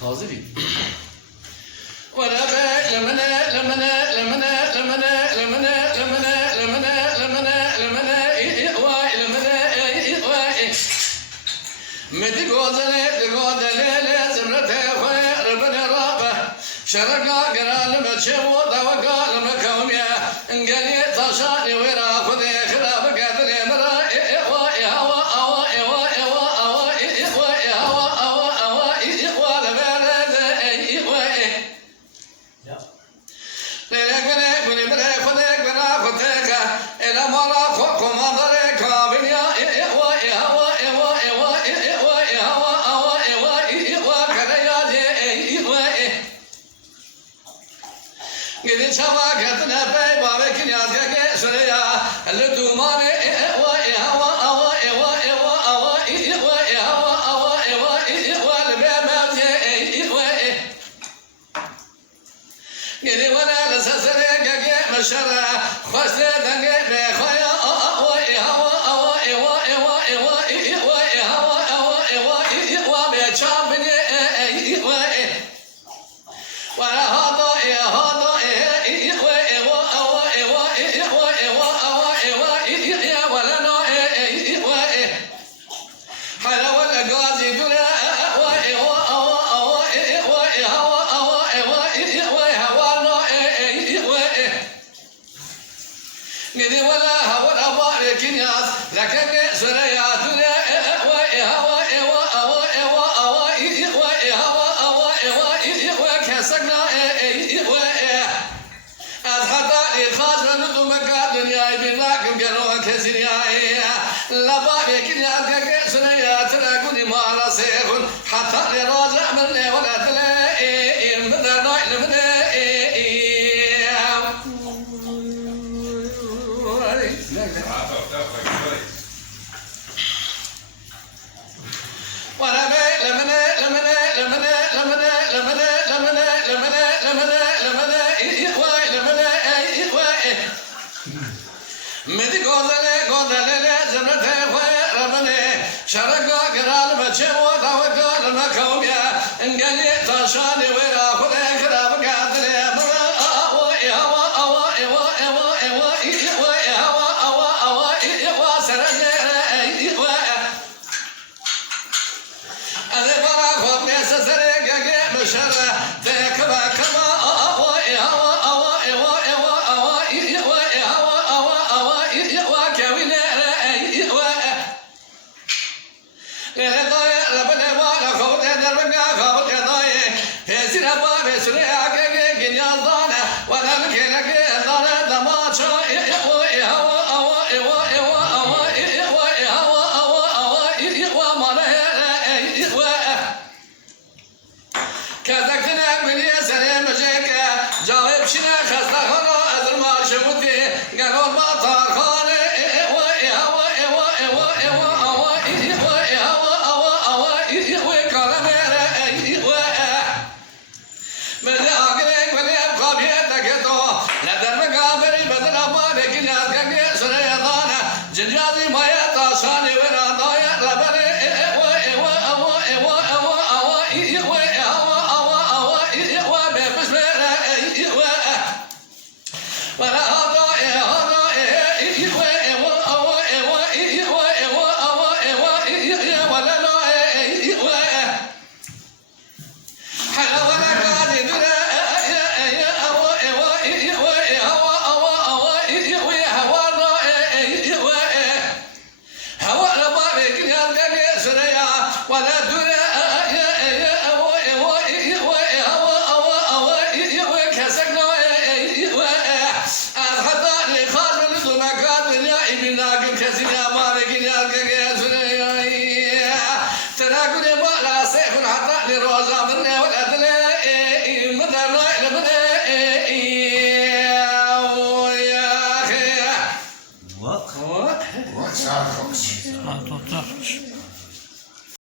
حاضرين ولا بقى شرقا قرال متشبو ضوقا لمكوميا انقلي طشاني ويرا خذي خلاف قادر يمرا ايوا ايوا اوا ايوا ايوا اوا ايوا ايوا اوا اوا ايوا لبلد ايوا لكن كوني بري خذك برا خذك الى مرا خوكم ضرك بنيا ايوا ايوا ايوا ايوا ايوا ايوا اوا ايوا ايوا كريا ايوا قد شبكتنا في بابك نياتك سريا اللدومان ايوا ايوا اوا ايوا ايوا اوا ايوا ايوا اوا ايوا ايوا لبمات ايوا قد ولا لسسرك مشرا خشت دنگ بخيا اوا ايوا اوا ايوا ايوا ايوا ايوا ايوا اوا ايوا ايوا بچامني ايوا ولا هذا هذا ندي ولا هو الأبواب كنياس لكن سريات كسرنا أذهب لخاز ندم كدنيا بلاكم جنوا كسريا لبابي كنياس سريات لكن ما رسيخون حتى لراجع من ولا تلاقي من ذا من مدي قودله زمرته خوي ربني شرقا قرال بچمو داوقا المكوميا انقلي طشاني ويرا خذي خراب قاتل مرا اوا اوا اوا اوا اوا اوا اوا اوا اوا اوا اوا سرجه اوا انا برا خوب ناس سرقا مشرا تكبا كما اوا اوا اوا اوا اوا اوا اوا كوينه ربنا ما خود دربنا خود قضايا في سنة باب سريع